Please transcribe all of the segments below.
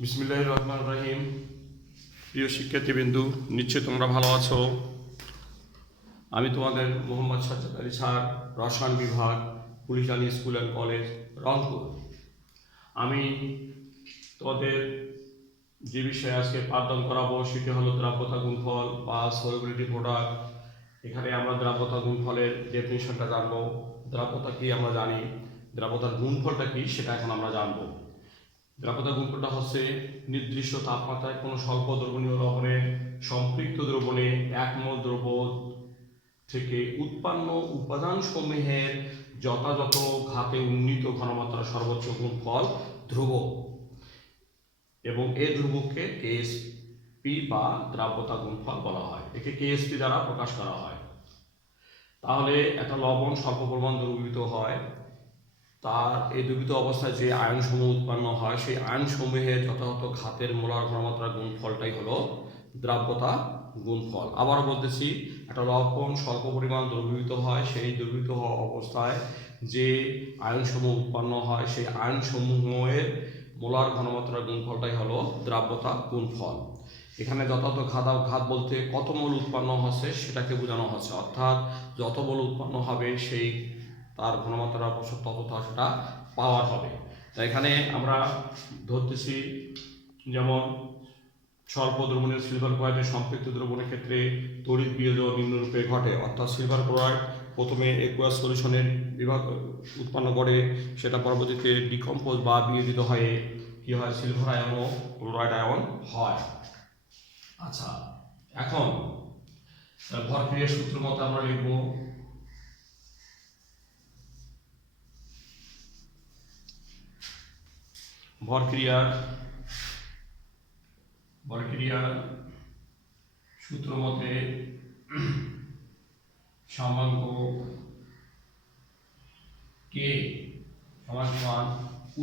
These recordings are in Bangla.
বিসমিল্লাহির রহমানির রহিম। প্রিয় শিক্ষার্থীবৃন্দু, নিশ্চয়ই তোমরা ভালো আছো। আমি তোমাদের মোহাম্মদ সাজ্জাদ আলী স্যার, রসায়ন বিভাগ, police Ali school and college, Rangpur. আমি তোমাদের যে বিষয়ে আজকে পাঠদান করাবো সেটি হলো দ্রাব্যতা গুণফল বা সলিউবিলিটি প্রোডাক্ট। এখানে আমরা দ্রাব্যতা গুণফলের ডেফিনিশনটা জানবো। দ্রাব্যতা কি আমরা জানি, দ্রাব্যতার গুণফলটা কি সেটা এখন আমরা জানবো। দ্রাব্যতা গুণফলটা হচ্ছে নির্দিষ্ট তাপমাত্রায় কোনো স্বল্প দ্রবণীয় লবণের সম্পৃক্ত দ্রবণে এক মোল দ্রব্য থেকে উৎপন্ন উপাদান সমূহের যথাযথ ঘাতে উন্নীত ঘনমাত্রা সর্বোচ্চ গুণফল ধ্রুবক, এবং এই ধ্রুবককে কেএসপি বা দ্রাব্যতা গুণফল বলা হয়। একে কেএসপি দ্বারা প্রকাশ করা হয়। তাহলে একটা লবণ স্বল্প পরিমাণ দ্রবীভূত হয়, তার এই দ্রবীভূত অবস্থায় যে আয়নসমূহ উৎপন্ন হয় সেই আয়নসমূহের যথাযথ ঘাতের মোলার ঘনমাত্রার গুণফলটাই হলো দ্রাব্যতা গুণফল। আবার বলতেছি, একটা লবণ স্বল্প পরিমাণ দ্রবীভূত হয়, সেই দ্রবীভূত হওয়া অবস্থায় যে আয়নসমূহ উৎপন্ন হয় সেই আয়নসমূহের মোলার ঘনমাত্রার গুণফলটাই হলো দ্রাব্যতা গুণফল। এখানে যথাযথ ঘাত বলতে কত মোল উৎপন্ন হচ্ছে সেটাকে বোঝানো হচ্ছে, অর্থাৎ যত মোল উৎপন্ন হবে সেই তার ঘনমাত্রার অবশ্যক ততটা সেটা পাওয়ার হবে। তাই এখানে আমরা ধরতেছি, যেমন স্বল্প দ্রবণের সিলভার ক্লোরাইডের সম্পৃক্ত দ্রবণের ক্ষেত্রে তড়িৎ বিয়োজন নিম্নরূপে ঘটে, অর্থাৎ সিলভার ক্লোরাইড প্রথমে একুয়াস সলিউশনের বিভাগ উৎপন্ন করে, সেটা পরবর্তীতে ডিকম্পোজ বা বিয়োজিত হয়ে কি হয়, সিলভার আয়ন ও ক্লোরাইড আয়ন হয়। আচ্ছা, এখন ভরক্রিয়ার সূত্র মতো আমরা লিখব ভরক্রিয়ার সূত্র মতে সাম্যাঙ্ক কে সমান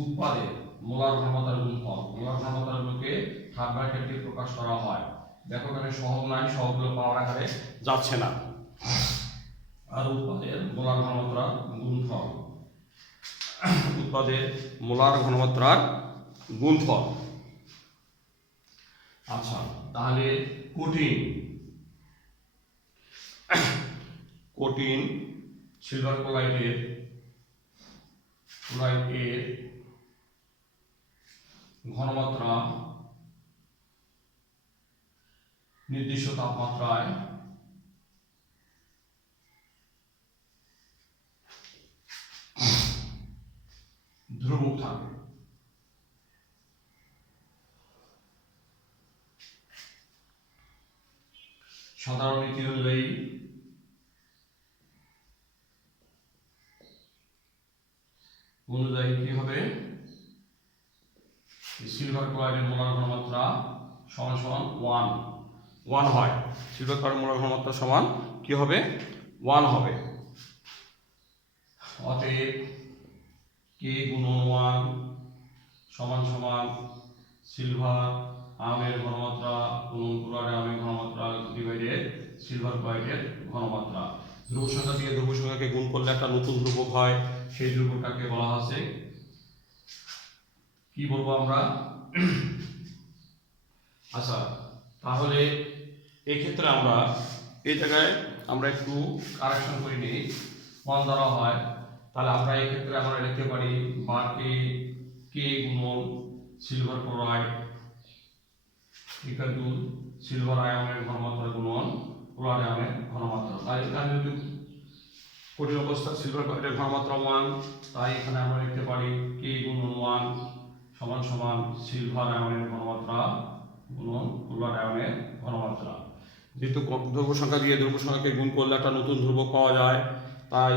উৎপাদের মোলার ঘনমাত্রার গুণফল। মোলার ঘনমাত্রাগুলোকে থার্ড ব্র্যাকেট দিয়ে প্রকাশ করা হয়। দেখো এখানে সহগ নাই, সহগগুলো পাওয়ার আকারে যাচ্ছে না। আর উৎপাদের মোলার ঘনমাত্রার গুণফল, উৎপাদের মোলার ঘনমাত্রার গুণফল। আচ্ছা, তাহলে কঠিন সিলভার ক্লোরাইডের ঘনমাত্রা নির্দিষ্ট তাপমাত্রায় ধ্রুবক থাকে। সাধারণ নীতি অনুযায়ী কি হবে, সিলভার ক্লোরাইডের মোলার ঘনমাত্রা সমান সমান 1 হয়। সিলভার ক্লোরাইডের মোলার ঘনমাত্রা সমান কি হবে, 1 হবে। অতএব কে গুণন 1 সমান সমান সিলভার আয়নের ঘনমাত্রা গুণন ক্লোরাইড আয়নের ঘনমাত্রা ডিভাইডেড সিলভার ক্লোরাইডের ঘনমাত্রা। ধ্রুব সংখ্যা দিয়ে ধ্রুব সংখ্যাকে গুণ করলে একটা নতুন ধ্রুবক হয়, সেই ধ্রুবকটাকে বলা হচ্ছে কি বলবো আমরা। আচ্ছা, তাহলে এই ক্ষেত্রে আমরা এই জায়গায় আমরা একটু কারেকশন করে নিই, 1 দ্বারা হয়, তাহলে আমরা এই ক্ষেত্রে আমরা লিখতে পারি বারকে কে গুণন silver chloride equal to silver আয়নের ঘনমাত্রা গুণন ক্লোরাইড আয়নের ঘনমাত্রা। তাই এখানে যদি কঠিন অবস্থা সিলভার ক্লোরাইডের ঘনমাত্রা 1, তাই এখানে আমরা লিখতে পারি কে গুণন 1 সমান সমান সিলভার আয়নের ঘনমাত্রা গুণন ক্লোরাইড আয়নের ঘনমাত্রা। যেহেতু ধ্রুব সংখ্যা দিয়ে ধ্রুব সংখ্যাকে গুণ করলে একটা নতুন ধ্রুবক পাওয়া যায়, তাই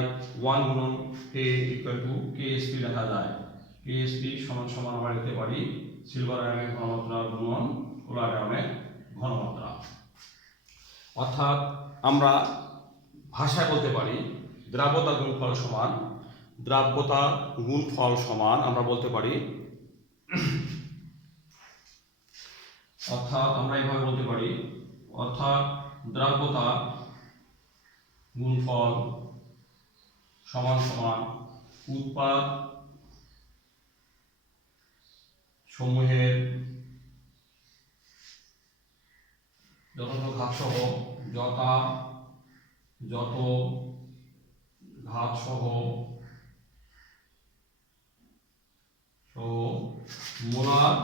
1 গুণন কে ইকুয়াল টু কেএসপি লেখা যায়। কেএসপি সমান সমান আমরা লিখতে পারি সিলভার আয়নের ঘনমাত্রা গুণন ক্লোরাইড আয়নের ঘনমাত্রা। অর্থাৎ আমরা ভাষায় বলতে পারি দ্রাব্যতা গুণফল সমান আমরা বলতে পারি, অর্থাৎ আমরা এইভাবে বলতে পারি, অর্থাৎ দ্রাব্যতা গুণফল সমান সমান উৎপাদ সমূহের ঘাত সহ যত ঘাত সহ মোলার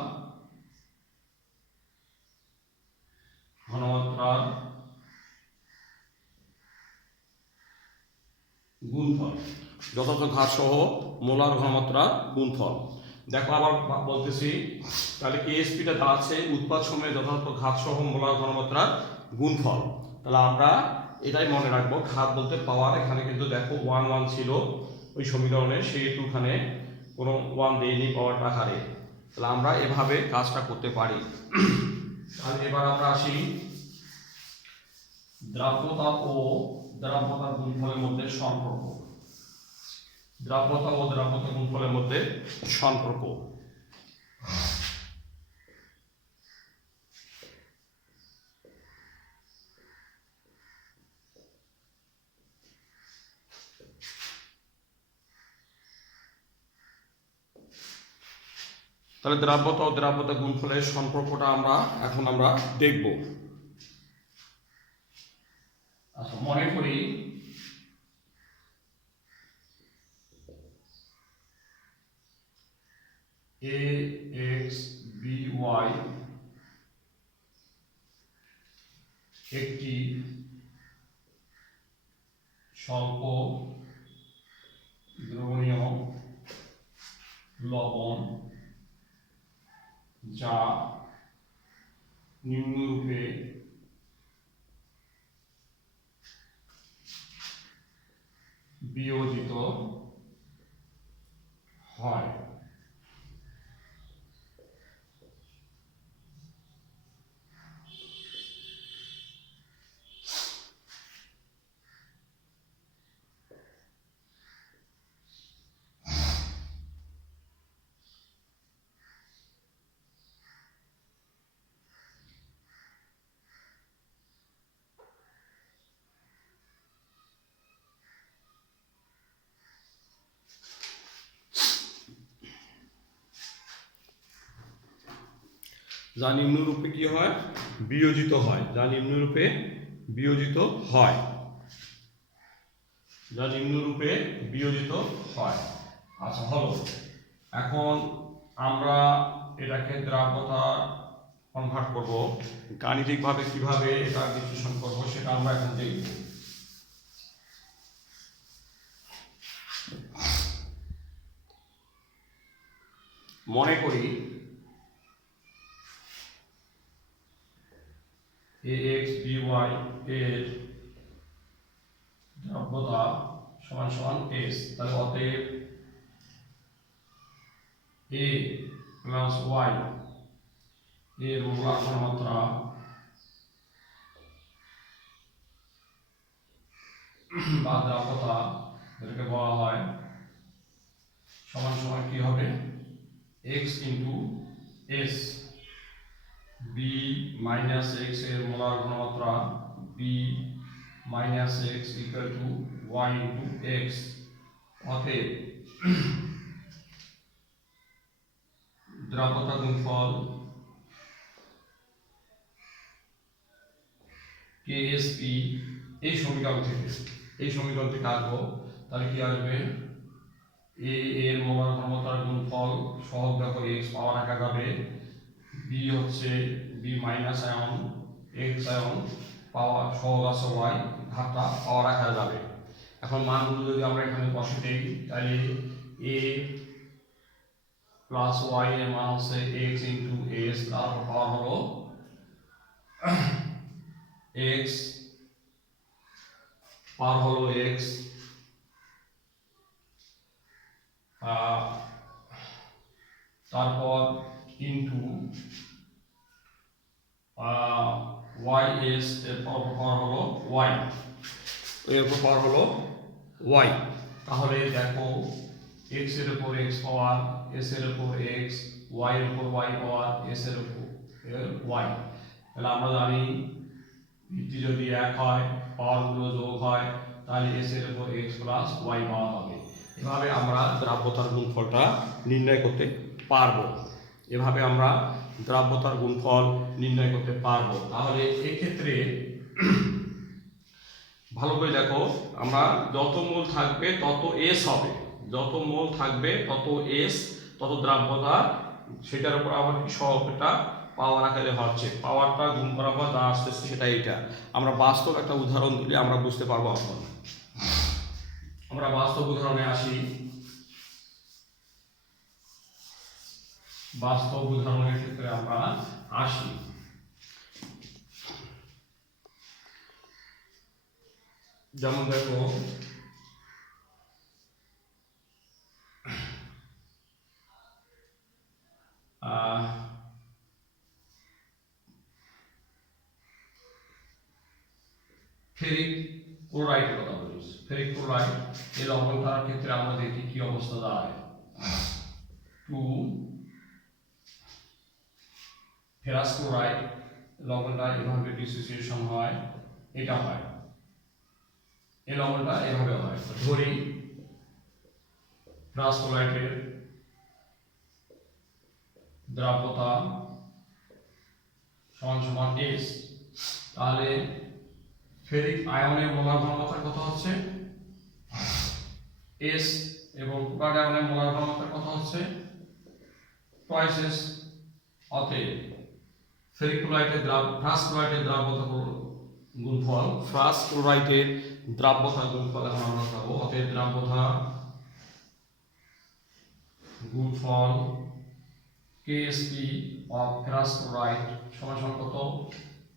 ঘনমাত্রার গুণফল, যথাযথ ঘাত সহ মোলার ঘনমাত্রা গুণফল। দেখো আবার বলতেছি, তাহলে কেএসপিটা দাঁড়াচ্ছে উৎপাদ সময়ে যথাযথ ঘাত সহ মোলার ঘনমাত্রার গুণফল। তাহলে আমরা এটাই মনে রাখবো, ঘাত বলতে পাওয়ার। এখানে কিন্তু দেখো 1 ছিল ওই সমীকরণে, সেহেতু এখানে কোনো 1 দেয়নি পাওয়ারটা হারে। তাহলে আমরা এভাবে কাজটা করতে পারি। তাহলে এবার আমরা আসি দ্রাব্যতা ও দ্রাব্যতার গুণফলের মধ্যে সম্পর্ক। দ্রাব্যতা ও দ্রাব্যতা গুণফলের মধ্যে সম্পর্ক। তাহলে দ্রাব্যতা ও দ্রাব্যতা গুণফলের সম্পর্কটা এখন আমরা দেখব। আচ্ছা, মনে করি AXBY একটি স্বল্প দ্রবণীয় লবণ, যা নিম্নরূপে বিয়োজিত হয়। যা নিম্নরূপে কি হয়? বিয়োজিত হয়। যা নিম্নরূপে বিয়োজিত হয়। যা নিম্নরূপে বিয়োজিত হয়। আচ্ছা, হলো। এখন আমরা এটাকে দ্রাব্যতা কনভার্ট করব। গাণিতিকভাবে কিভাবে এটা বিশ্লেষণ করব সেটা আমরা এখন দেখব। মনে করি AXBY এর দ্রাব্যতা সমান সমান S। তাহলে অতএব A প্লাস Y এর মোলার ঘনমাত্রা বা দ্রাব্যতা, যেটাকে বলা হয়, সমান সমান কি হবে? X into S। B minus X এর মোলার ঘনমাত্রা B minus X equal to Y into X। অতএব দ্রাব্যতা গুণফল KSP এই সমীকরণ থেকে আসবো। তাহলে কি আসবে? A এর মোলার ঘনমাত্রার গুণফল সহগ দেখো X পাওয়ার রাখা যাবে, B হচ্ছে B মাইনাস আয়ন X আয়ন পাওয়ার সহগ আছে Y, ঘাতটা পাওয়ার রাখা যাবে। এখন মানগুলো যদি আমরা এখানে বসে দেই, তাহলে A প্লাস Y এর মান হচ্ছে X ইন্টু S, তারপর পাওয়ার হলো X, পাওয়ার হলো X, তারপর ইন্টু YS এর পাওয়ার হলো Y, এর পাওয়ার হলো Y। তাহলে দেখো X এর উপর X পাওয়ার, S এর উপর X, Y এর উপর Y পাওয়ার, S এর উপর Y। তাহলে আমরা জানি ভিত্তি যদি এক হয়, পাওয়ারগুলো যোগ হয়, তাহলে S এর উপর X প্লাস Y পাওয়া হবে। এভাবে আমরা দ্রাব্যতার গুণফলটা নির্ণয় করতে পারবো। তাহলে এক্ষেত্রে ভালো করে দেখো, আমরা যত মোল থাকবে তত এস হবে, যত মোল থাকবে তত এস, তত দ্রাব্যতা, সেটার উপর আবার কি সহগটা পাওয়ার আকারে হচ্ছে, পাওয়ারটা গুণ করা পর যা আসতেছে সেটা এটা। আমরা বাস্তব একটা উদাহরণ দিলে আমরা বুঝতে পারবো। এখন আমরা বাস্তব উদাহরণে আসি। বাস্তব উদাহরণের ক্ষেত্রে আমরা আসি। যেমন দেখো, ফেরিক ক্লোরাইডের কথা বলি। ফেরিক ক্লোরাইড এই লবণটার ক্ষেত্রে আমরা দেখি কি অবস্থা দাঁড়ায়। 2 ফেরাস ক্লোরাইড লবণটা এভাবে ডিসোসিয়েশন হয়, এটা হয়, এই লবণটা এভাবে হয়। ধরি ফেরাস ক্লোরাইডের দ্রাব্যতা সমান সমান এস, তাহলে ফেরিক আয়নের মোলার ঘনমাত্রা কত হচ্ছে এস, এবং ক্লোরাইড আয়নের মোলার ঘনমাত্রা কত হচ্ছে টুয়াইস এস। অতএব ফেরিক ক্লোরাইডের ফ্রাস ক্লোরাইডের দ্রাব্যতা গুণফল, ফ্রাস ক্লোরাইডের দ্রাব্যতা গুণফল এখন আমরা পাবো। অতএব দ্রাব্যতা গুণফল কেএসপি অফ ফেরাস ক্লোরাইড সমান সমান কত,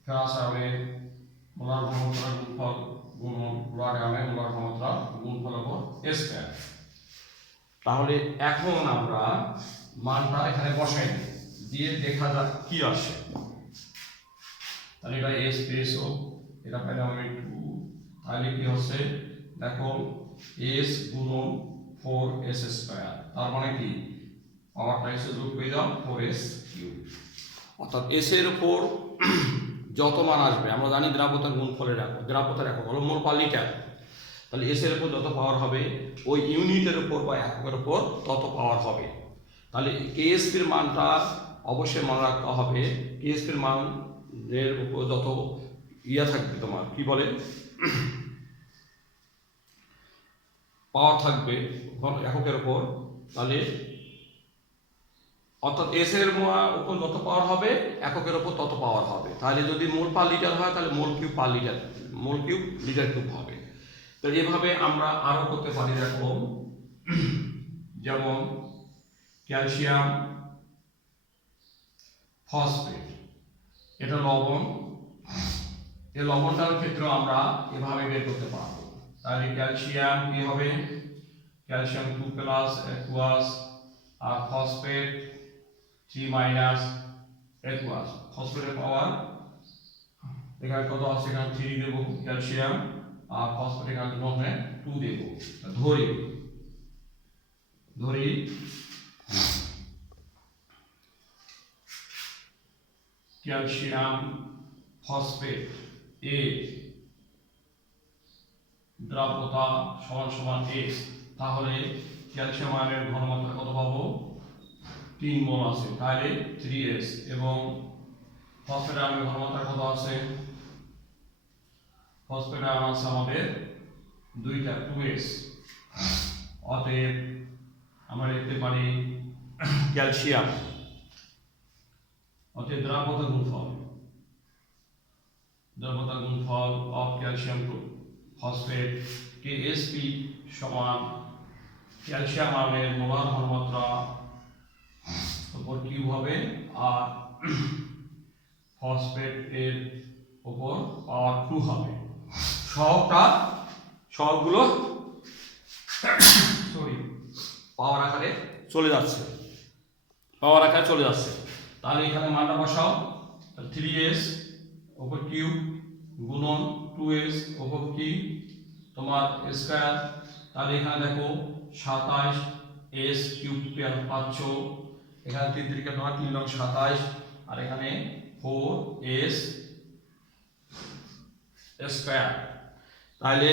ফেরাস আয়নের মোলার ঘনমাত্রা গুণফল গুণন ক্লোরাইড আয়নের মোলার ঘনমাত্রা গুণফল উপর এস স্কয়ার। তাহলে এখন আমরা মানটা এখানে বসাই দিয়ে দেখা যাক কি আসে। তাহলে এটা এস পেয়েছো, এটা পেলাম আমি 2, তাহলে কি হচ্ছে দেখো এস গুণন 4s স্কয়ার, তার মানে কি পাওয়ারটা এসে যোগ পেয়ে যাও 4s কিউব। অর্থাৎ এস এর উপর যত মান আসবে, আমরা জানি দ্রাব্যতার গুণফলের একক, দ্রাব্যতার একক হলো মোল পার লিটার, তাহলে এস এর উপর যত পাওয়ার হবে ওই ইউনিটের উপর বা এককের উপর তত পাওয়ার হবে। তাহলে কেএসপির মানটা অবশ্যই মনে রাখতে হবে, কেএসপির মানের উপর যত ইয়া থাকবে, তোমার কি বলে পাওয়ার থাকবে এককের উপর, তাহলে অর্থাৎ এস এর উপর যত পাওয়ার হবে এককের উপর তত পাওয়ার হবে। তাহলে যদি মোল পার লিটার হয় তাহলে মোল কিউব পার লিটার, মোল কিউব লিটার কিউব হবে। তো এভাবে আমরা আরো করতে পারি। দেখো যেমন ক্যালসিয়াম ফসফেট, এটা লবণ, এই লবণটার ক্ষেত্রে আমরা এভাবে বের করতে পারবো। তাহলে ক্যালসিয়াম কি হবে, ক্যালসিয়াম 2 প্লাস অ্যাকুয়াস, আর ফসফেট 3 মাইনাস অ্যাকুয়াস। ফসফেটের পাওয়ার এখানে কত আছে, এখানে 3 দেব ক্যালসিয়াম, আর ফসফেট এখানে কত হবে 2 দেব। ধরি ক্যালসিয়াম ফসফেট এ দ্রাব্যতা সমান সমান এস, তাহলে ক্যালসিয়াম আয়নের ঘনমাত্রা কত পাবো 3 মোল আছে, তাহলে 3s, এবং ফসফেট আয়নের ঘনমাত্রা কত আছে, ফসফেট আয়ন আছে আমাদের দুইটা 2s। অতএব আমরা লিখতে পারি ক্যালসিয়াম, অতএব দ্রাব্যতা গুণফল অফ ক্যালসিয়াম টু ফসফেট কেএসপি সমান ক্যালসিয়াম আয়নের মোলার ঘনমাত্রা উপর কিউব হবে, আর ফসফেট এর উপর পাওয়ার 2 হবে। সহগগুলো পাওয়ার আকারে চলে যাচ্ছে, তাহলে এখানে মানটা বসাও, 3s উপর কিউব গুণন 2s উপর কি তোমার স্কয়ার, তাহলে এখানে দেখো 27s কিউব পাচ্ছ, এখানে 3 3 নয়, 3 লং 27, আর এখানে 4s স্কয়ার। তাহলে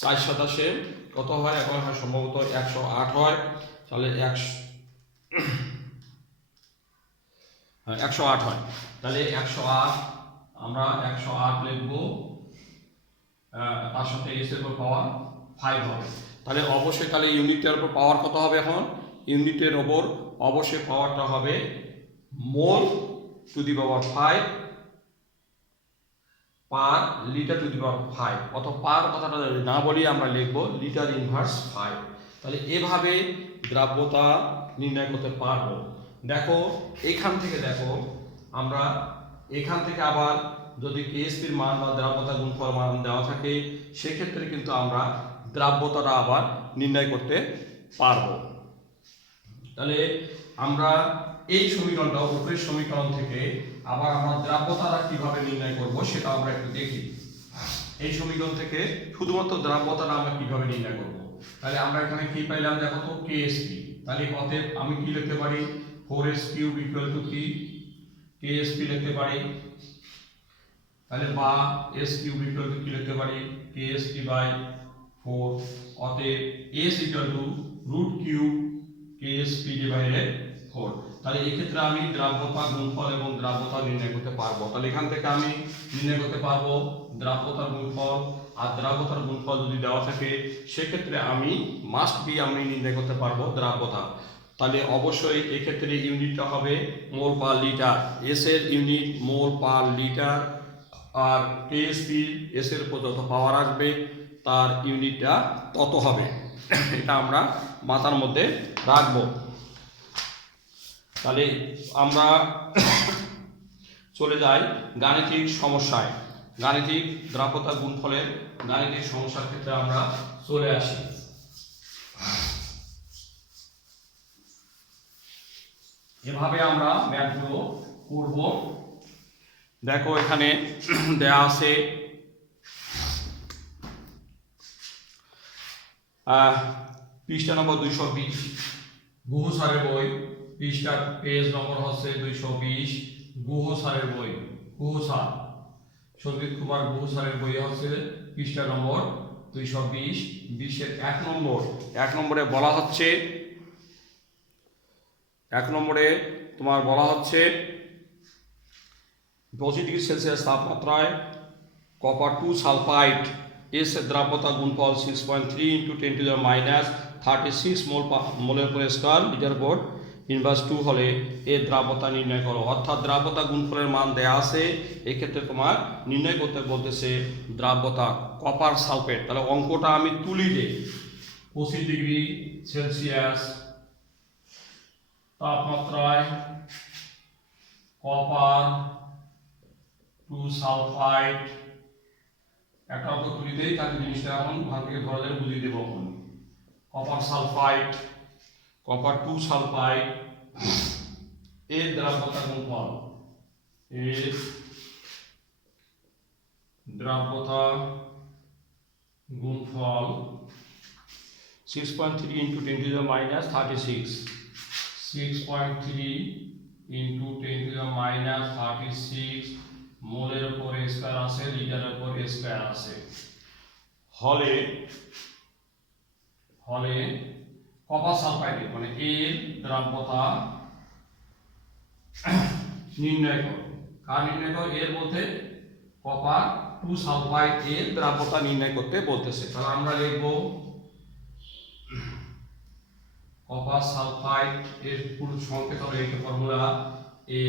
4 27 কত হয়, এখন হয় সম্ভবত 108 হয়। তাহলে 108 হয়। তাহলে 108 আমরা 108 লিখব, তার সাথে এস এর উপর পাওয়ার 5 হবে। তাহলে অবশ্যই তাহলে ইউনিটের উপর পাওয়ার কত হবে? এখন ইউনিটের উপর অবশ্যই পাওয়ারটা হবে mole to the power 5 per litre to the power 5, অত পার কথাটা যদি না বলি আমরা লিখব লিটার ইনভার্স 5। তাহলে এভাবে দ্রাব্যতা নির্ণয় করতে পারবো। দেখো এখান থেকে দেখো আমরা এখান থেকে আবার যদি কেএসপির মান বা দ্রাব্যতা গুণফল মান দেওয়া থাকে সেক্ষেত্রে কিন্তু আমরা দ্রাব্যতাটা আবার নির্ণয় করতে পারবো। তাহলে আমরা এই সমীকরণটা উপরের সমীকরণ থেকে আবার আমরা দ্রাব্যতাটা কিভাবে নির্ণয় করব সেটা আমরা একটু দেখি। এই সমীকরণ থেকে শুধুমাত্র দ্রাব্যতাটা আমরা কিভাবে নির্ণয় করব। তাহলে আমরা এখানে কি পাইলাম দেখো তো কেএসপি। তাহলে অতএব আমি কি লিখতে পারি 4s কিউব ইকুয়াল টু কি কেএসপি লিখতে পারি। তাহলে বা s কিউব ইকুয়াল টু কি লিখতে পারি কেএসপি বাই 4। অতএব s equal to root cube KSP divided 4। তাহলে এই ক্ষেত্রে আমি দ্রাব্যতা গুণফল এবং দ্রাব্যতা নির্ণয় করতে পারবো। তাহলে এখান থেকে আমি নির্ণয় করতে পারবো দ্রাব্যতার গুণফল, আর দ্রাব্যতার গুণফল যদি দেওয়া থাকে সেক্ষেত্রে আমি আমি নির্ণয় করতে পারবো দ্রাব্যতা। তাহলে অবশ্যই এক্ষেত্রে ইউনিটটা হবে মোল পার লিটার, এস এর ইউনিট মোল পার লিটার, আর কেএসপি এস এর উপর যত পাওয়ার আসবে তার ইউনিটটা তত হবে। এটা আমরা মাথার মধ্যে রাখবো। তাহলে আমরা চলে যাই গাণিতিক সমস্যায়। গাণিতিক দ্রাব্যতা গুণফলের গাণিতিক সমস্যার ক্ষেত্রে আমরা চলে আসি। এভাবে আমরা ম্যাথগুলো করব। দেখো এখানে দেয়া আছে পৃষ্ঠা নম্বর 220 গুহ স্যারের বই, পৃষ্ঠা পেজ নম্বর হচ্ছে 220, গুহ স্যারের বই, গুহ স্যার সন্দীপ কুমার গুহ স্যারের বই হচ্ছে পৃষ্ঠা নম্বর 220। 20-এর 1 নম্বরে বলা হচ্ছে, 1 নম্বরে তোমার বলা হচ্ছে 25 ডিগ্রি সেলসিয়াস তাপমাত্রায় কপার 2 সালফাইড এস দ্রাব্যতা গুণফল 6.3 × 10⁻36 মোলের উপর স্কয়ার লিটার পর ইনভার্স 2 হলে এর দ্রাব্যতা নির্ণয় করো। অর্থাৎ দ্রাব্যতা গুণফলের মান দেয়া আছে, এক্ষেত্রে তোমার নির্ণয় করতে বলতেছে দ্রাব্যতা কপার সালফেট। তাহলে অঙ্কটা আমি তুলি যে 25 ডিগ্রি সেলসিয়াস তাপমাত্রায় কপার 2 সালফাইড, একটা অঙ্ক তুলি দেই তাকে জিনিসটা এখন ভালো থেকে ধরা যায় বুঝিয়ে দেবো। এখন কপার সালফাইড, কপার 2 সালফাইড এর দ্রাব্যতা গুণফল, এর দ্রাব্যতা গুণফল 6.3 × 10⁻36, 6.3 × 10⁻36 মোলের উপর স্কয়ার আছে, লিটারের উপর স্কয়ার আছে, হলে কপার সালফাইড মানে এর দ্রাব্যতা নির্ণয় করো। কার নির্ণয় করো? এর মধ্যে কপার 2 সালফাইড এর দ্রাব্যতা নির্ণয় করতে বলতেছে। তাহলে আমরা লিখব কপার সালফাইড এর পুরো সংকেত হবে এই ফর্মুলা এ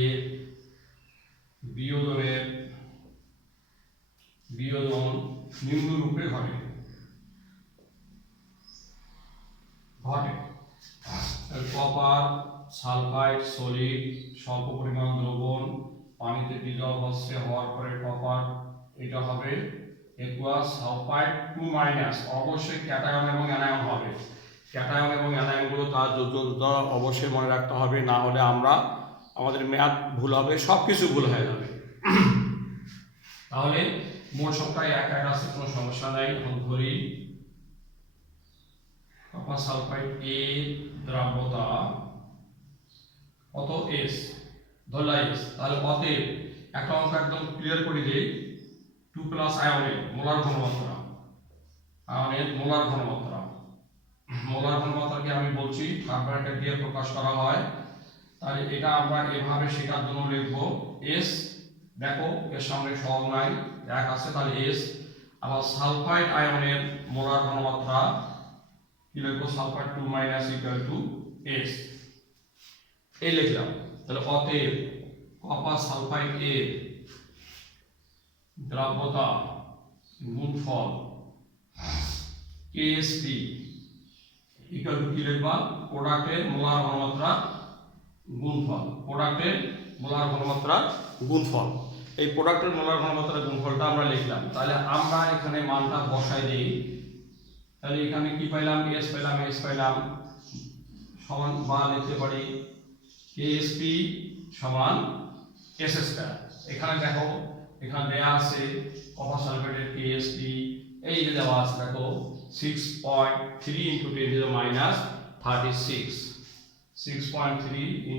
বিয়োজন নিম্নরূপে ঘটে। কপার সালফাইড সলিড স্বল্প পরিমাণ দ্রবণ পানিতে ডিজলভ হচ্ছে, হওয়ার পরে কপার এটা হবে একুয়াস সালফাইড 2 অবশ্যই ক্যাটায়ন এবং অ্যানায়ন হবে। ক্যাটায়ন এবং অ্যানায়নগুলো তার যোজ্যতা অবশ্যই মনে রাখতে হবে, না হলে আমাদের ম্যাথ ভুল হবে, সব কিছু ভুল হয়ে যাবে। তাহলে মোট সংখ্যায় 1 আছে, কোনো সমস্যা নাই। এখন ধরি কপার সালফাইড এ দ্রাব্যতা কত এস, ধরলা এস। তাহলে অতএব একটা অঙ্ক একদম ক্লিয়ার করে দেই, 2+ আয়নের মোলার ঘনমাত্রা, আয়নের মোলার ঘনমাত্রাকে আমি বলছি থার্ড ব্র্যাকেট দিয়ে প্রকাশ করা হয় তাহলে এটা আমরা এভাবে শেখার জন্য লিখব এস, দেখো এর সঙ্গে সহগ নাই, এক আছে, তাহলে এস। আবার সালফাইড আয়নের মোলার ঘনমাত্রা কি লিখবো, sulphur 2 minus equal to S, এই লিখলাম। তাহলে অতএব কপার সালফাইড এর দ্রাব্যতা গুণফল কেএসপি ইকুয়াল টু কি লিখবা, প্রোডাক্টের মোলার ঘনমাত্রা গুণফল, প্রোডাক্টের মোলার ঘনমাত্রা গুণফল। এই প্রোডাক্টের মোলার ঘনমাত্রা গুণফলটা আমরা লিখলাম। তাহলে আমরা এখানে মানটা বসাই দিই। তাহলে এখানে কি পাইলাম, এস পেলাম, এস পাইলাম সমান বা লিখতে পারি কেএসপি সমান এস স্কয়ার। এখানে দেখো এখানে দেয়া আছে কপার সালফেটের কেএসপি, এই যে দেওয়া আছে দেখো 6.3 × 10⁻⁻36, 6.3 ×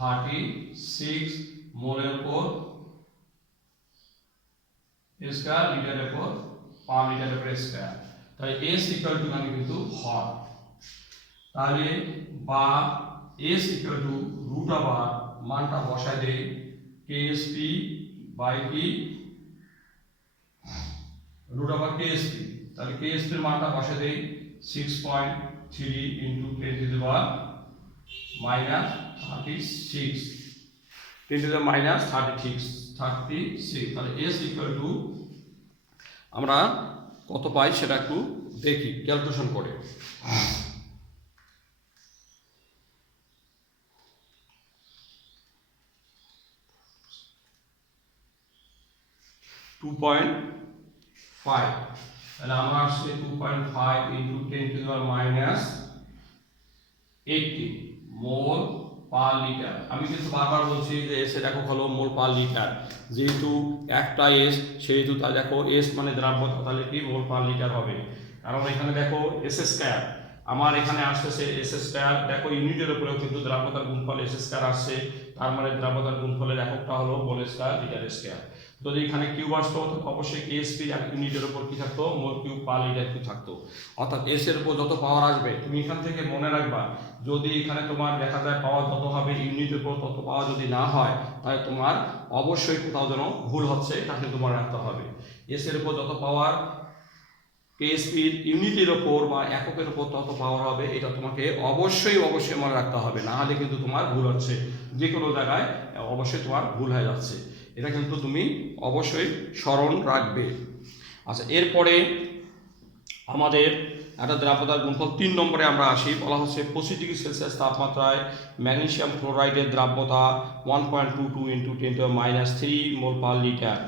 10⁻⁻36 মোলের উপর স্কয়ার, লিটারের উপর পার লিটারের উপর স্কয়ার। তাহলে এস ইকুয়াল টু মানে কিন্তু হর, তাহলে বা এস ইকুয়াল টু রুট আবার মানটা বসাই দেই কেএসপি বাই কি রুট আবার কেএসপি। তাহলে কেএসপি এর মানটা বসাই দেই 6.3 × 10⁻⁻36, 10⁻⁻36। তাহলে এস ইকুয়াল টু আমরা কত পাই সেটা একটু দেখি ক্যালকুলেশন করে। 2.5, তাহলে আমরা আসছে 2.5 × 10⁻⁻80 মোল পার লিটার। আমি কিন্তু বারবার বলছি যে এস এর একক হলো মোল পার লিটার, যেহেতু একটা এস সেহেতু তা দেখো এস মানে দ্রাব্যতা, তাহলে কি মোল পার লিটার হবে। কারণ এখানে দেখো এস স্কয়ার, আমার এখানে আসছে এস স্কয়ার, দেখো ইউনিটের উপরেও কিন্তু দ্রাব্যতার গুণফল এস স্কয়ার আসছে, তার মানে দ্রাব্যতার গুণফলের এককটা হলো মোল স্কয়ার লিটার স্কয়ার। যদি এখানে কিউব আসতো অবশ্যই কেএসপি ইউনিটের উপর কি থাকতো, মোল কিউব পার লিটার কিউব থাকতো। অর্থাৎ এস এর উপর যত পাওয়ার আসবে তুমি এখান থেকে মনে রাখবা, যদি এখানে তোমার দেখা যায় পাওয়ার যত হবে ইউনিটের উপর তত পাওয়ার যদি না হয়, তাহলে তোমার অবশ্যই কোথাও যেন ভুল হচ্ছে, এটা কিন্তু মনে রাখতে হবে। এস এর উপর যত পাওয়ার কেএসপির ইউনিটের উপর বা এককের উপর তত পাওয়ার হবে, এটা তোমাকে অবশ্যই মনে রাখতে হবে, না হলে কিন্তু তোমার ভুল হচ্ছে, যে কোনো জায়গায় অবশ্যই তোমার ভুল হয়ে যাচ্ছে, এটা কিন্তু তুমি অবশ্যই স্মরণ রাখবে। আচ্ছা, এরপরে আমাদের একটা দ্রাব্যতার গুণফল 3 নম্বরে আমরা আসি। বলা হচ্ছে 25 ডিগ্রি সেলসিয়াস তাপমাত্রায় ম্যাগনেসিয়াম ক্লোরাইডের দ্রাব্যতা 1.22 × 10⁻³ মোল পার লিটার।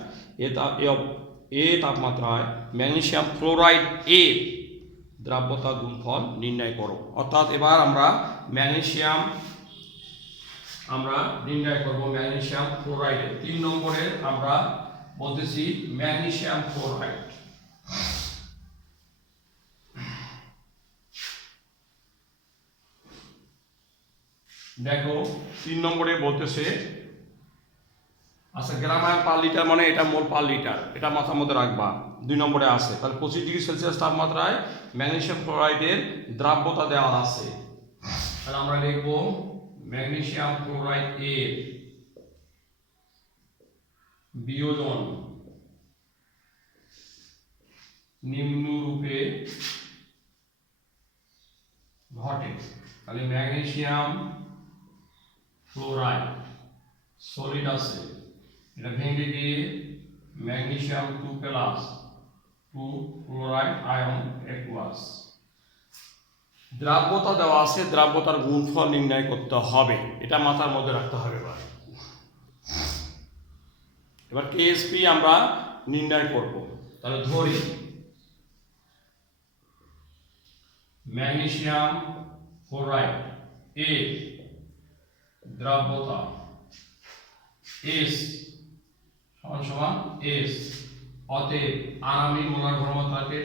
এ তাপমাত্রায় ম্যাগনেসিয়াম ক্লোরাইড এর দ্রাব্যতা গুণফল নির্ণয় করো। অর্থাৎ এবার আমরা ম্যাগনেসিয়াম নির্ণয় করব ম্যাগনেসিয়াম ক্লোরাইডের। 3 নম্বরে আমরা বলতেছি ম্যাগনেসিয়াম ক্লোরাইড। দেখো 3 নম্বরে বলতেছে, আচ্ছা গ্রাম পার লিটার মানে এটা মোল পার লিটার, এটা মাথার মধ্যে রাখবা। 2 নম্বরে আছে, তাহলে 25 ডিগ্রি সেলসিয়াস তাপমাত্রায় ম্যাগনেসিয়াম ক্লোরাইডের দ্রাব্যতা দেওয়া আছে। তাহলে আমরা লিখব ম্যাগনেসিয়াম ক্লোরাইড এর বিয়োজন নিম্নরূপে ঘটে। তাহলে ম্যাগনেসিয়াম ক্লোরাইড সলিড আছে, এটা ভেঙে দিয়ে ম্যাগনেসিয়াম 2+ 2 ক্লোরাইড আয়ন অ্যাকুয়াস। দ্রাব্যতা দেওয়া আছে, দ্রাব্যতার গুণফল নির্ণয় করতে হবে, এটা মাথার মধ্যে রাখতে হবে। এবার কেএসপি আমরা নির্ণয় করব। তাহলে ধরি ম্যাগনেসিয়াম ক্লোরাইড এর দ্রাব্যতা এস সমান এস, অতএব আর আমি মোলার ঘনমাত্রাকে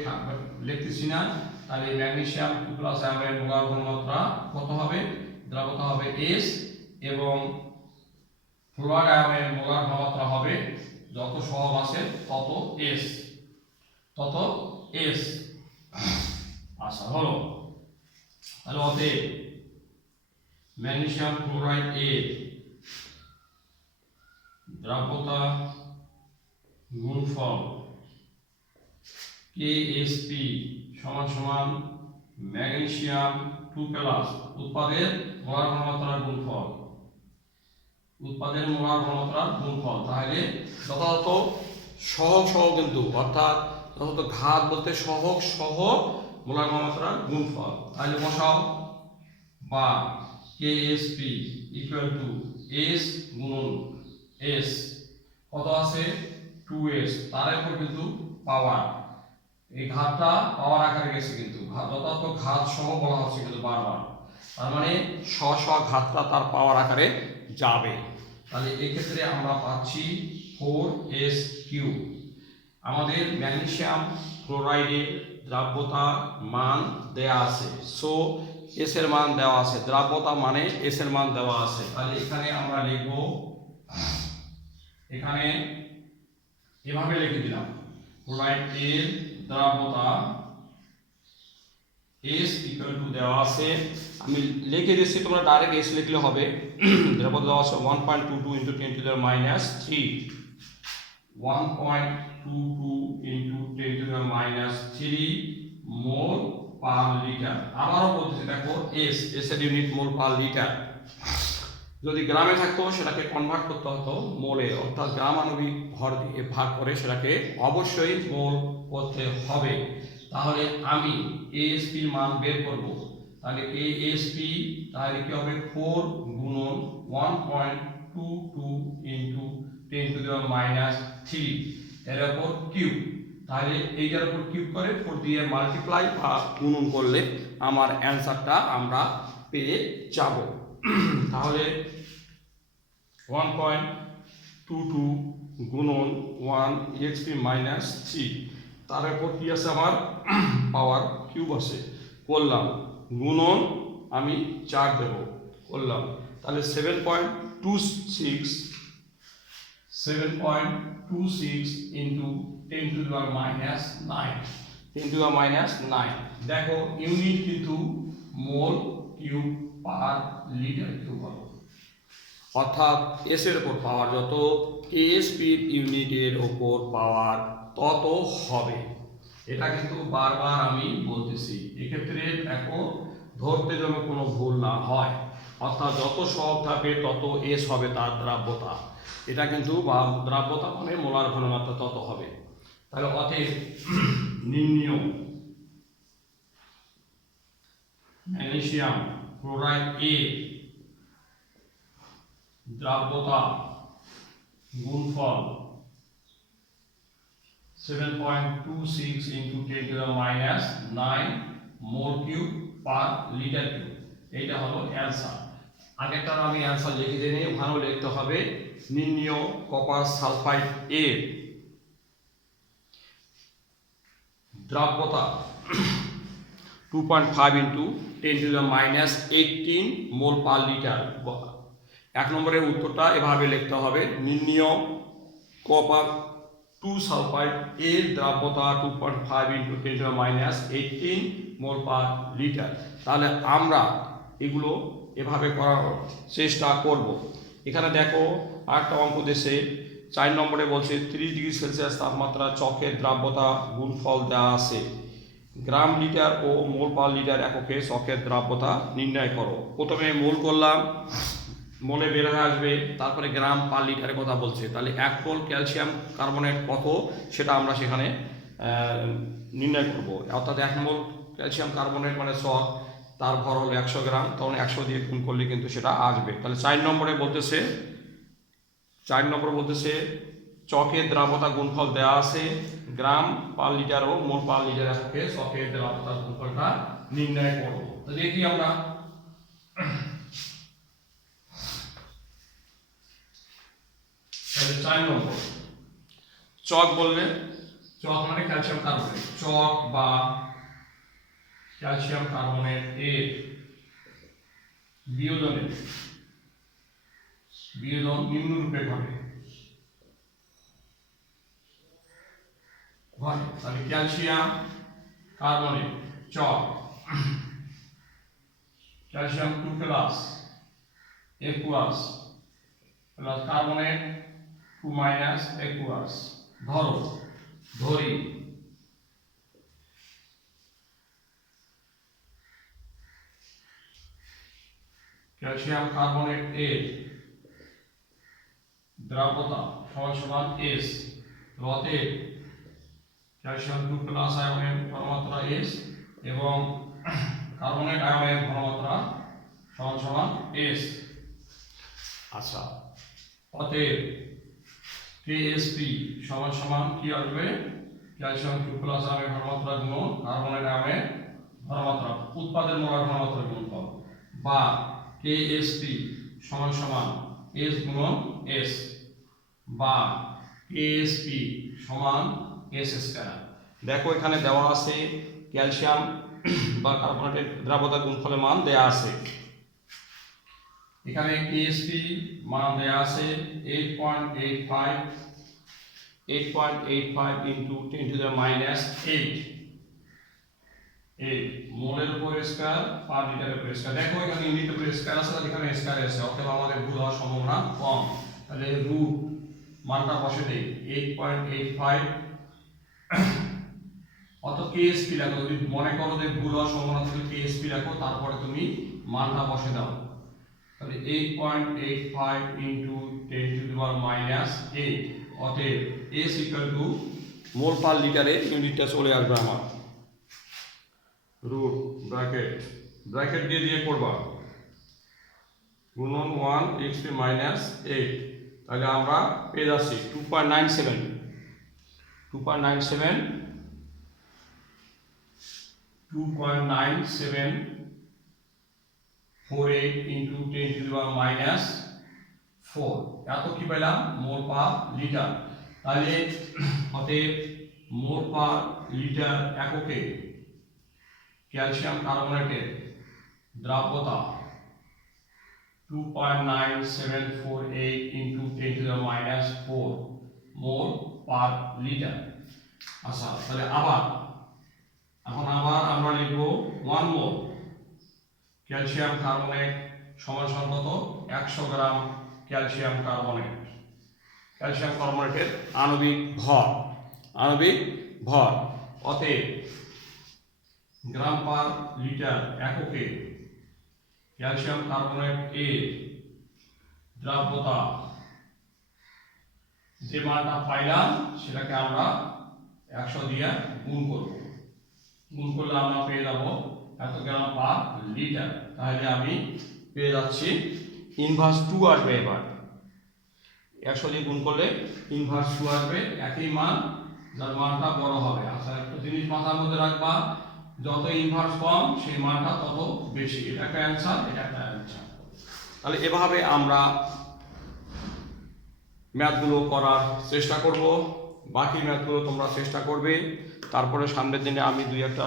লিখতেছি না, তাহলে ম্যাগনেসিয়াম 2+ আয়নের মোলার ঘনমাত্রা কত হবে, দ্রাব্যতা হবে এস, এবং ফ্লোরাইড আয়নের মোলার ঘনমাত্রা হবে যত সহগ আছে তত এস। আচ্ছা হলো, তাহলে অতএব ম্যাগনেসিয়াম ক্লোরাইড এর দ্রাব্যতা গুণফল KSP সমান সমান ম্যাগনেসিয়াম 2 প্লাস উৎপাদের মোলার ঘনমাত্রার গুণফল, উৎপাদের মোলার ঘনমাত্রার গুণফল। তাহলে যথাযথ সহগ সহ কিন্তু, অর্থাৎ যথাযথ ঘাত বলতে সহগ সহ মোলার ঘনমাত্রার গুণফল। তাহলে বসাও বা KSP ইকুয়াল টু S গুণন S, কত আছে 2S, তার উপর কিন্তু পাওয়ার, এই ঘাতটা পাওয়ার আকারে গেছে কিন্তু যথাযথ ঘাত সহ বলা হচ্ছে কিন্তু বারবার, তার মানে স্ব ঘাতটা তার পাওয়ার আকারে যাবে। তাহলে এই ক্ষেত্রে আমরা পাচ্ছি 4S3। আমাদের ম্যাগনেসিয়াম ক্লোরাইডের দ্রাব্যতা মান দেয়া আছে, সো এস এর মান দেওয়া আছে, দ্রাব্যতা মানে এস এর মান দেওয়া আছে। তাহলে এখানে আমরা লিখব, এখানে এভাবে লিখে দিলাম ক্লোরাইড এর দ্রাব্যতা S ইকুয়াল টু দেওয়া আছে, আমি লিখে দিচ্ছি, তোমরা ডাইরেক্ট S লিখলে হবে। দ্রাব্যতা দেওয়া আছে 1.22 × 10⁻³ 1.22 × 10⁻³ মোল পার লিটার। আবারও বলতেছি, দেখো S এর ইউনিট মোল পার লিটার। যদি গ্রামে থাকতো সেটাকে কনভার্ট করতে হতো মোলে, অর্থাৎ গ্রামানুবিক ভর দিয়ে ভাগ করে সেটাকে অবশ্যই মোল করতে হবে। তাহলে আমি KSP এর মান বের করব। তাহলে KSP তাহলে কি হবে 4 গুণন 1.22 × 10⁻³ এর উপর কিউব। তাহলে এইটার উপর কিউব করে 4 দিয়ে মাল্টিপ্লাই বা গুণন করলে আমার অ্যান্সারটা আমরা পেয়ে যাব। তাহলে 1.22 গুণন 1 তার উপর কি আছে আমার পাওয়ার কিউব আছে, করলাম গুণন আমি 4 দেব, করলাম। তাহলে 7.26 × 10⁻৯। দেখো ইউনিট কিন্তু মোল কিউব পার লিটার কিউব হবে, অর্থাৎ এস এর উপর পাওয়ার যত KSP ইউনিটের উপর পাওয়ার তত হবে। এটা কিন্তু বারবার আমি বলতেছি, এক্ষেত্রে দেখো ধরতে যেন কোনো ভুল না হয়, অর্থাৎ যত সহগ থাকবে তত এস হবে তার দ্রাব্যতা। এটা কিন্তু দ্রাব্যতা মানে মোলার ঘনমাত্রা তত হবে। তাহলে অতএব নির্ণীয় ম্যাগনেসিয়াম ক্লোরাইড এর দ্রাব্যতা গুণফল 7.26 × 10⁻৯ মোল কিউব পার লিটার কিউব। এইটা হলো অ্যান্সার। আগেরটা আমি অ্যান্সার লিখে দিয়ে নিই, ওখানেও লিখতে হবে নির্ণীয় কপার সালফাইড এর দ্রাব্যতা 2.5 × 10⁻18 মোল পার লিটার। 1 নম্বরের উত্তরটা এভাবে লিখতে হবে, নির্ণীয় কপার 2 সালফাইড এর দ্রাব্যতা 2.5 × 10⁻18 মোল পার লিটার। তাহলে আমরা এগুলো এভাবে করার চেষ্টা করব। এখানে দেখো আরেকটা অঙ্ক দেশে 4 নম্বরে বলছে 30°C তাপমাত্রা চকের দ্রাব্যতা গুণফল দেওয়া আছে, গ্রাম লিটার ও মোল পার লিটার এককে চকের দ্রাব্যতা নির্ণয় করো। প্রথমে মোল করলাম, মোলে বের হয়ে আসবে, তারপরে গ্রাম পার লিটারের কথা বলছে। তাহলে 1 মোল ক্যালসিয়াম কার্বনেট কত সেটা আমরা সেখানে নির্ণয় করব। অর্থাৎ 1 মোল ক্যালসিয়াম কার্বনেট মানে চক, তার ভর হলো 100 গ্রাম, তখন 100 দিয়ে গুণ করলে কিন্তু সেটা আসবে। তাহলে 4 নম্বরে বলতেছে চকের দ্রাব্যতা গুণফল দেওয়া আছে, গ্রাম পার লিটার ও মোল পার লিটার এককে চকের দ্রাব্যতা গুণফলটা নির্ণয় করব। তো দেখি আমরা, তাহলে 4 নম্বর চক বললে, চক মানে ক্যালসিয়াম কার্বনেট, চক বা ক্যালসিয়াম কার্বনেট এর বিয়োজন নিম্নরূপে ঘটে। তাহলে calcium carbonate chalk, calcium 2 plus aqueous plus carbonate 2 minus aqueous ধরি ক্যালসিয়াম কার্বনেট এর দ্রাবতা সমান S, অতএব ক্যালসিয়াম 2 প্লাস আয়নের ঘনমাত্রা S এবং কার্বনেট আয়নের ঘনমাত্রা সমান S। আচ্ছা, অতএব KSP সমান কি আসবে? ক্যালসিয়াম 2 প্লাস আয়নের ঘনমাত্রা গুণন কার্বনেট আয়নের ঘনমাত্রা, উৎপাদের মোলার ঘনমাত্রা গুণফল, বা KSP সমান S গুণন S, বা KSP সমান S স্কয়ার। দেখো এখানে দেওয়া আছে ক্যালসিয়াম বা কার্বনেটের দ্রাবতা গুণফলের মান দেয়া আছে। এখানে KSP মান দেয়া আছে 8.85 ইনটু 10 টু দ্য মাইনাস 8 মোলের উপর স্কয়ার পার লিটারের উপর স্কয়ার। দেখো এখানে ইউনিটের উপর স্কয়ার আছে, এখানে স্কয়ার আছে, অতএব আমাদের ভুল হওয়ার সম্ভাবনা কম। তাহলে রুট মানটা বসে দেই 8.85, অত KSP রাখো। যদি মনে করো যে ভুল হওয়ার সম্ভাবনা থাকে KSP রাখো, তারপরে তুমি মানটা বসে দাও। তাহলে 8.85 into 10 to the power minus 8, অতএব S ইকুয়াল টু মোল পার লিটারে ইউনিটটা চলে আসবে আমার রুট ব্র্যাকেট দিয়ে করবা গুণন 1 x মাইনাস 8। তাহলে আমরা পেয়ে যাচ্ছি 2.97 48 into 10 to the power minus 4। এত কি পেলাম? Mole per litre. তাহলে অতএব মোল পার লিটার এককে ক্যালসিয়াম কার্বনেটের দ্রাব্যতা 2.9748 into 10 to the minus 4 mole per litre. আচ্ছা, তাহলে আবার আমরা লিখব 1 মোল ক্যালসিয়াম কার্বনেট সমান কত? 100 গ্রাম ক্যালসিয়াম কার্বনেটের আণবিক ভর। অতএব গ্রাম পার লিটার এককে ক্যালসিয়াম কার্বনেট এর দ্রাব্যতা যে মানটা পাইলাম সেটাকে আমরা 100 দিয়ে গুণ করলে আমরা পেয়ে যাব এত গ্রাম পার লিটার। তাহলে আমি পেয়ে যাচ্ছি ইনভার্স 2 আসবে। এবার 100 দিয়ে গুণ করলে ইনভার্স 2 আসবে, একই মান, যার মানটা বড় হবে। আচ্ছা, একটা জিনিস মাথার মধ্যে রাখবা, যত ইনভার্স কম সেই মানটা তত বেশি। এটা একটা অ্যান্সার, এটা একটা অ্যান্সার। তাহলে এভাবে আমরা ম্যাথগুলো করার চেষ্টা করব। বাকি ম্যাথগুলো তোমরা চেষ্টা করবে। তারপরে সামনের দিনে আমি 2-1টা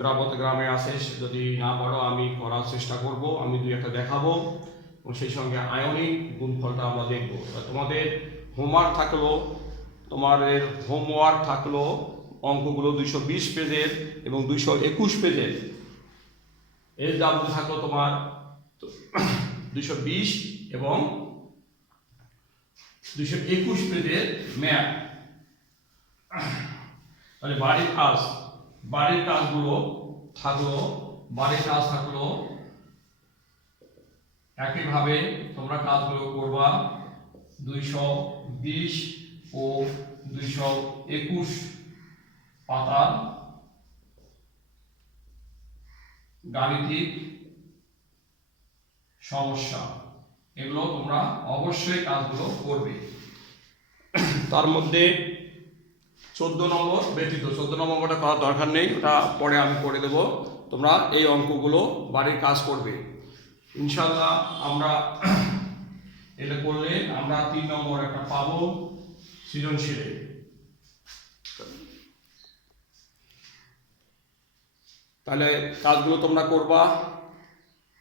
দ্রাবত গ্রামে আসে, যদি না পারো আমি করার চেষ্টা করব, আমি 2-1টা দেখাবো, এবং সেই সঙ্গে আয়নিক গুণফলটা আমরা দেখব। তোমাদের হোমওয়ার্ক থাকলো অঙ্কগুলো 220 পেজের এবং 221 পেজের। এর দাম থাকলো তোমার 220 এবং 221 পেজের ম্যাথ। তাহলে বাড়ির কাজগুলো থাকলো একইভাবে তোমরা কাজগুলো করবা। 220 ও 221 পাতার গাণিতিক সমস্যা, এগুলো তোমরা অবশ্যই কাজগুলো করবে। তার মধ্যে 14 নম্বর ব্যতীত 14 নম্বরটা করার দরকার নেই, ওটা পরে আমি করে দেব। তোমরা এই অঙ্কগুলো বাড়ির কাজ করবে ইনশাআল্লাহ। আমরা এটা করলে আমরা 3 নম্বর একটা পাবো সৃজনশীলে। তাহলে কাজগুলো তোমরা করবা।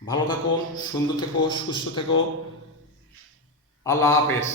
ভালো থাকো, সুন্দর থেকো, সুস্থ থেকো। আল্লাহ হাফেজ।